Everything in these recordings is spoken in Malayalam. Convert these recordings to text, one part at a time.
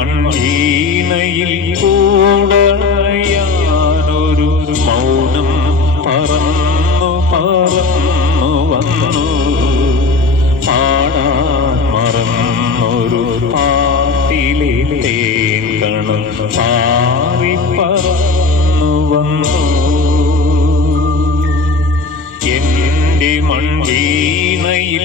മൺവീണയിൽ കൂടയാനൊരു മൗനം പറന്നു പറന്നു വന്നു. പാടാൻ മറന്നൊരു പാട്ടിലെ തേങ്കണം പാറി പറന്നു വന്നു. എന്റെ മൺവീണയിൽ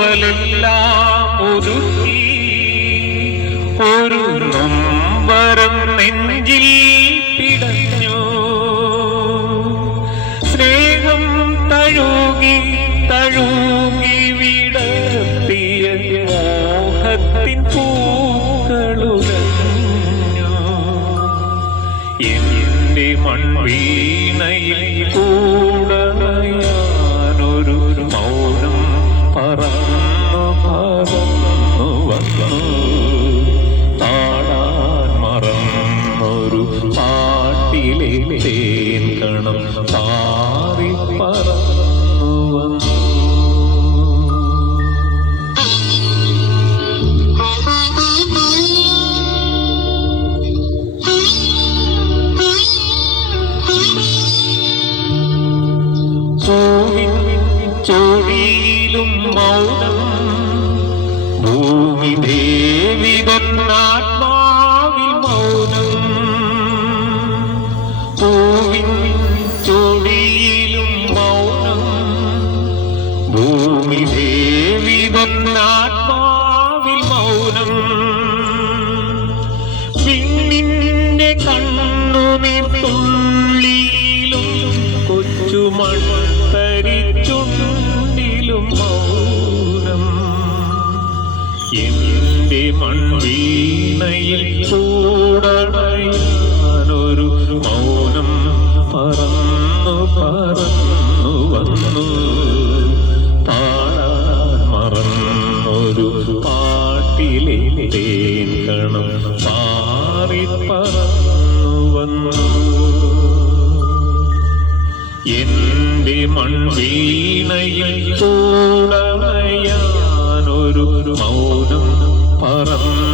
പൊൻപൂവലെല്ലാം ഒതുക്കി ഒരു നൊമ്പരം നെഞ്ചിൽ പിടഞ്ഞു. സ്നേഹം തഴുകി തഴുകി വിടത്തിയ മോഹത്തിൻ പൂക്കളുടഞ്ഞു. എന്റെ മൺവീണയിൽ കൂടയാനൊരു ചോടിയിലും മൗനം. ഭൂമി ദേവി തന്നാത്മാവിൽ മൗനം. പൂവിൻ ചോടിയിലും മൗനം. ഭൂമി ദേവി തന്നാത്മാവിൽ മൗനം. പിന്നിന്റെ കണ്ണുനെ തുള്ളിയിലും കൊച്ചുമൺതരിച്ചുണ്ടിലും എന്റെ മൺവീണയിൽ ചൂടടയാനൊരു മൗനം വന്നു. പാടാൻ മറന്നൊരു കണം മൗ പറന്നു